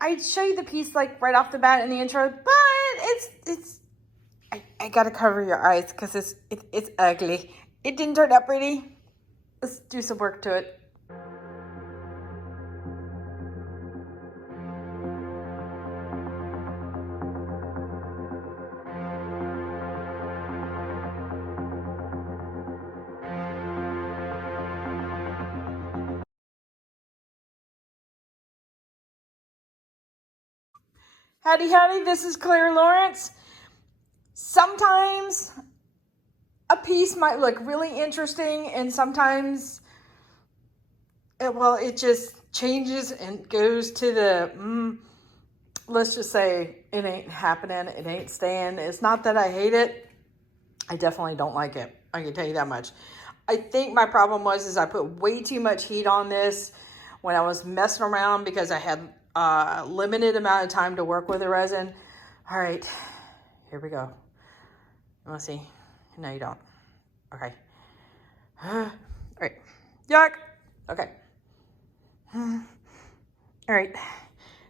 I show you the piece like right off the bat in the intro, but I gotta cover your eyes because it's ugly. It didn't turn out pretty. Let's do some work to it. Howdy howdy, this is Clara Lawrence. Sometimes a piece might look really interesting and sometimes it just changes and goes to the, let's just say it ain't happening, it ain't staying. It's not that I hate it. I definitely don't like it. I can tell you that much. I think my problem was I put way too much heat on this when I was messing around because I had a limited amount of time to work with the resin. All right, here we go. Let's see. No, you don't. Okay. All right. Yuck. Okay. All right.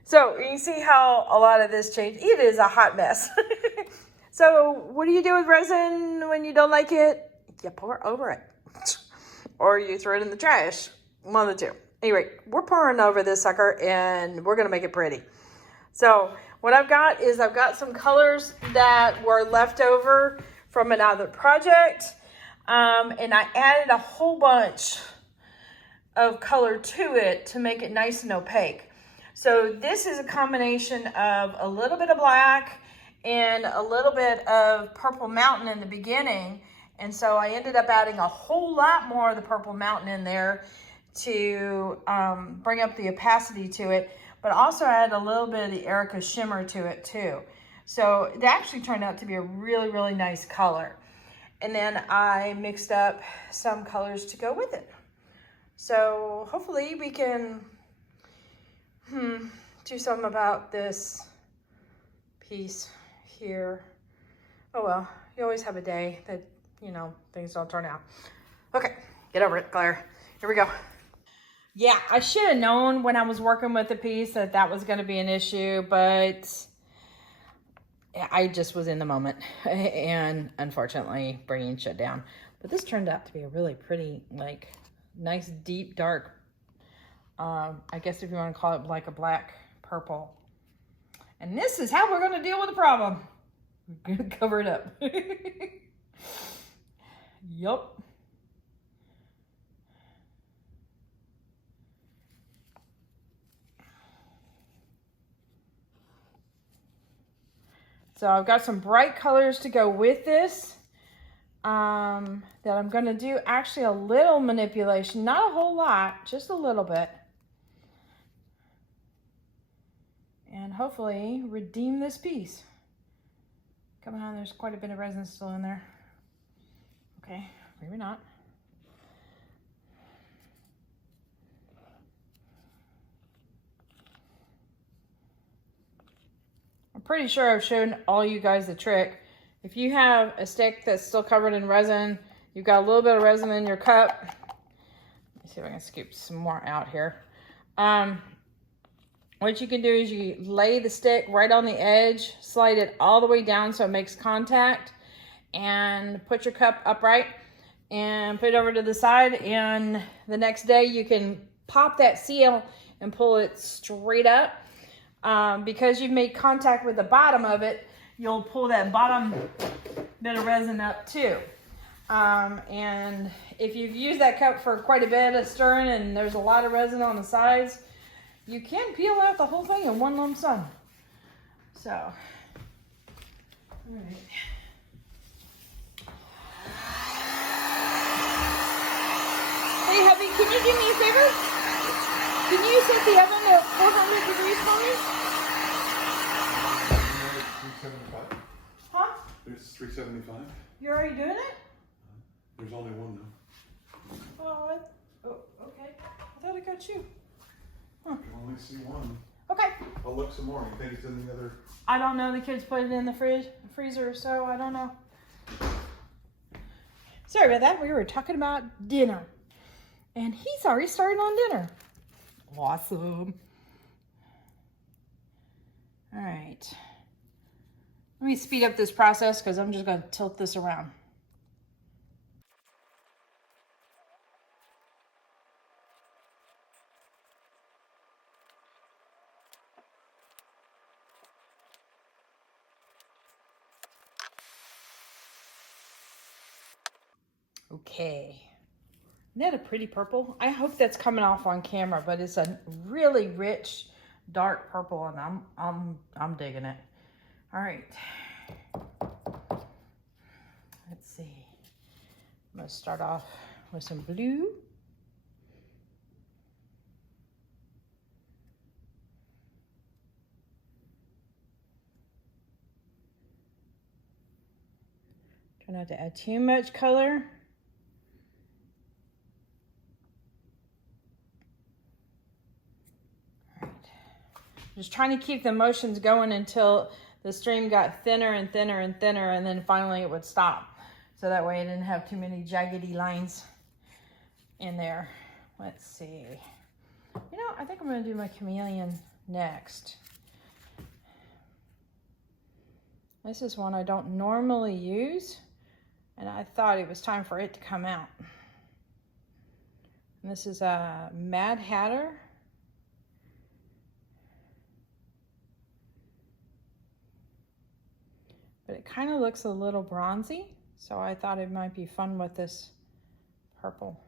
So you can see how a lot of this changed. It is a hot mess. So what do you do with resin when you don't like it? You pour over it. Or you throw it in the trash. One of the two. Anyway, we're pouring over this sucker and we're going to make it pretty. So what I've got is I've got some colors that were left over from another project. And I added a whole bunch of color to it to make it nice and opaque. So this is a combination of a little bit of black and a little bit of Purple Mountain in the beginning. And so I ended up adding a whole lot more of the Purple Mountain in there to bring up the opacity to it, but also add a little bit of the Erica shimmer to it too. So it actually turned out to be a really, really nice color. And then I mixed up some colors to go with it. So hopefully we can do something about this piece here. Oh well, you always have a day that, you know, things don't turn out. Okay, get over it, Claire. Here we go. Yeah, I should have known when I was working with the piece that that was going to be an issue, but I just was in the moment and unfortunately brain shut down. But this turned out to be a really pretty, like, nice, deep, dark, I guess if you want to call it like a black purple. And this is how we're going to deal with the problem. We're going to cover it up. Yup. So I've got some bright colors to go with this that I'm going to do actually a little manipulation, not a whole lot, just a little bit. And hopefully redeem this piece. Come on, there's quite a bit of resin still in there. Okay, maybe not. I'm pretty sure I've shown all you guys the trick. If you have a stick that's still covered in resin, you've got a little bit of resin in your cup. Let me see if I can scoop some more out here. What you can do is you lay the stick right on the edge, slide it all the way down so it makes contact, and put your cup upright and put it over to the side. And the next day you can pop that seal and pull it straight up. Because you've made contact with the bottom of it, you'll pull that bottom bit of resin up too. And if you've used that cup for quite a bit of stirring and there's a lot of resin on the sides, you can peel out the whole thing in one lump sum. So, all right. Hey hubby, can you do me a favor? Can you set the oven to 400 degrees for me? 375. Huh? There's 375. You're already doing it? There's only one though. Oh, okay. I thought I got you. I can only see one. Okay. I'll look some more. You think it's in the other? I don't know. The kids put it in the freezer, so I don't know. Sorry about that. We were talking about dinner. And he's already started on dinner. Awesome. right. Let me speed up this process because I'm just going to tilt this around. Okay. Isn't that a pretty purple? I hope that's coming off on camera, but it's a really rich, dark purple, and I'm digging it. All right. Let's see. I'm gonna start off with some blue. Try not to add too much color. Just trying to keep the motions going until the stream got thinner and thinner and thinner, and then finally it would stop. So that way I didn't have too many jaggedy lines in there. Let's see. You know, I think I'm gonna do my chameleon next. This is one I don't normally use, and I thought it was time for it to come out. And this is a Mad Hatter. But it kind of looks a little bronzy, so I thought it might be fun with this purple.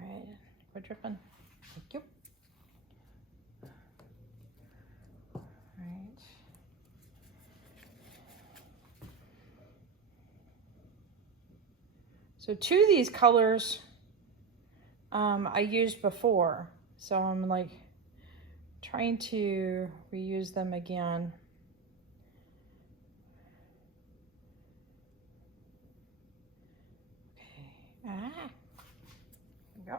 All right, quit dripping. Thank you. All right. So two of these colors I used before, so I'm like trying to reuse them again. There we go.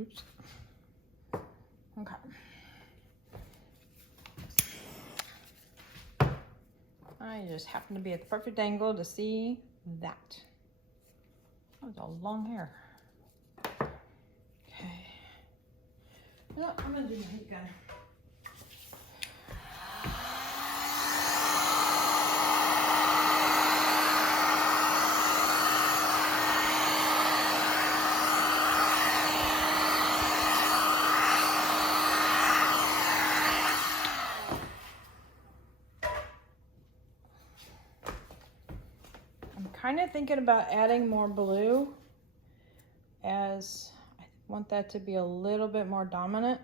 Oops. Okay. I just happen to be at the perfect angle to see that. That was all long hair. Okay. Well, I'm gonna do my heat gun. Kind of thinking about adding more blue, as I want that to be a little bit more dominant.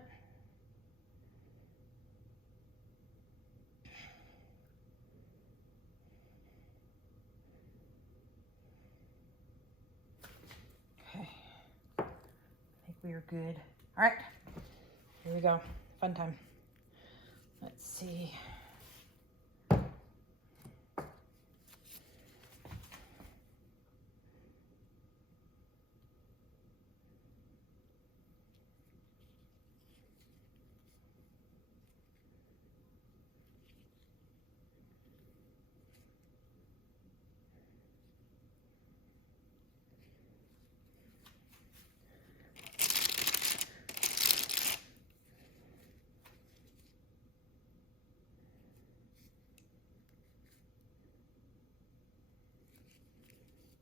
Okay, I think we are good. All right, here we go, fun time. Let's see.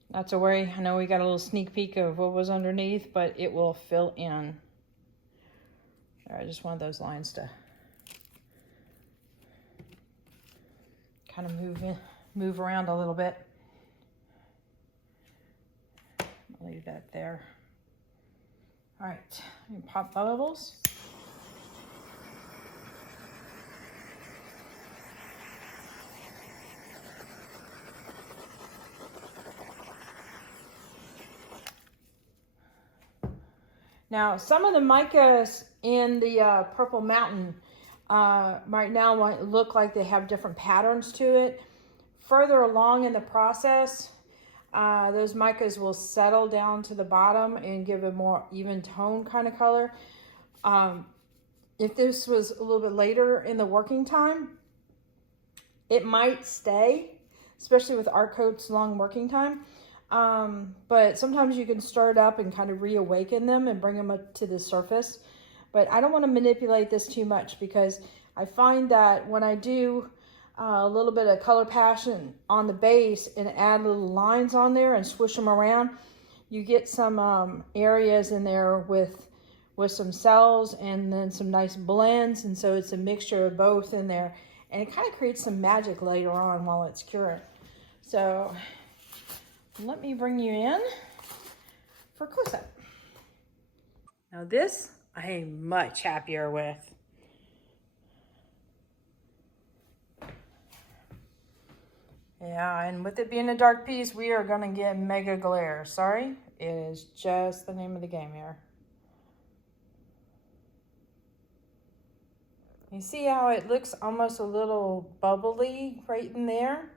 Not to worry, I know we got a little sneak peek of what was underneath, but it will fill in. I just wanted those lines to kind of move around a little bit. I'll leave that there. All right, let me pop bubbles. Now, some of the micas in the Purple Mountain right now might look like they have different patterns to it. Further along in the process, those micas will settle down to the bottom and give a more even tone kind of color. if this was a little bit later in the working time, it might stay, especially with art coats' long working time. But sometimes you can stir it up and kind of reawaken them and bring them up to the surface. But I don't want to manipulate this too much, because I find that when I do a little bit of color passion on the base and add little lines on there and swish them around, you get some areas in there with some cells and then some nice blends, and so it's a mixture of both in there, and it kind of creates some magic later on while it's curing. So let me bring you in for a close-up. Now this I am much happier with. Yeah, and with it being a dark piece, we are gonna get mega glare. Sorry, it is just the name of the game here. You see how it looks almost a little bubbly right in there?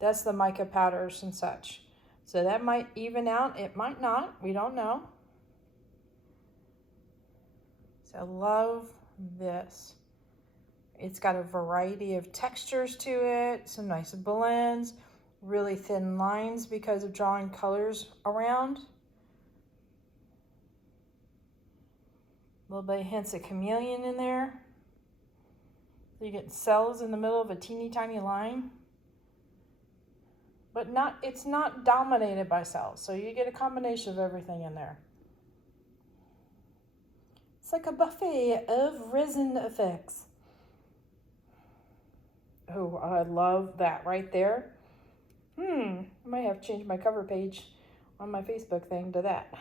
That's the mica powders and such. So that might even out, it might not, we don't know. So I love this. It's got a variety of textures to it, some nice blends, really thin lines because of drawing colors around. A little bit of hints of chameleon in there. So you get cells in the middle of a teeny tiny line. But it's not dominated by cells, so you get a combination of everything in there. It's like a buffet of resin effects. Oh, I love that right there. I might have to change my cover page on my Facebook thing to that.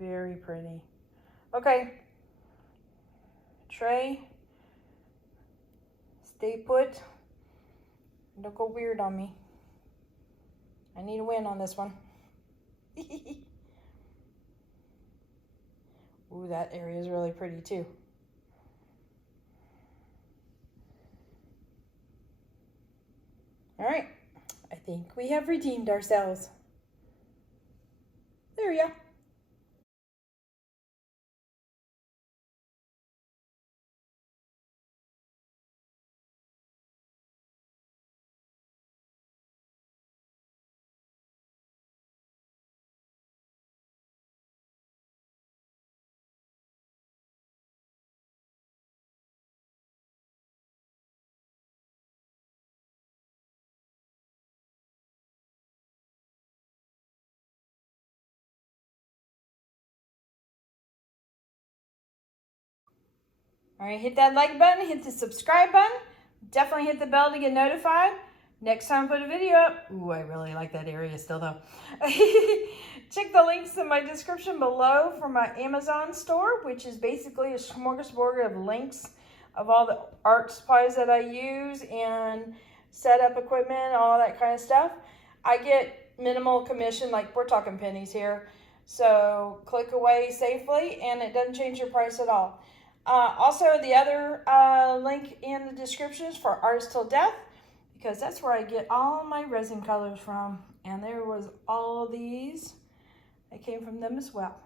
Very pretty. Okay. Tray. Stay put. Don't go weird on me. I need a win on this one. Ooh, that area is really pretty too. All right, I think we have redeemed ourselves. There we go. All right, hit that like button, hit the subscribe button. Definitely hit the bell to get notified. Next time I put a video up. Ooh, I really like that area still though. Check the links in my description below for my Amazon store, which is basically a smorgasbord of links of all the art supplies that I use and setup equipment, all that kind of stuff. I get minimal commission, like we're talking pennies here. So click away safely and it doesn't change your price at all. Also, the other link in the description is for Artist Till Death, because that's where I get all my resin colors from. And there was all these that came from them as well.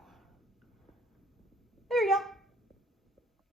There you go.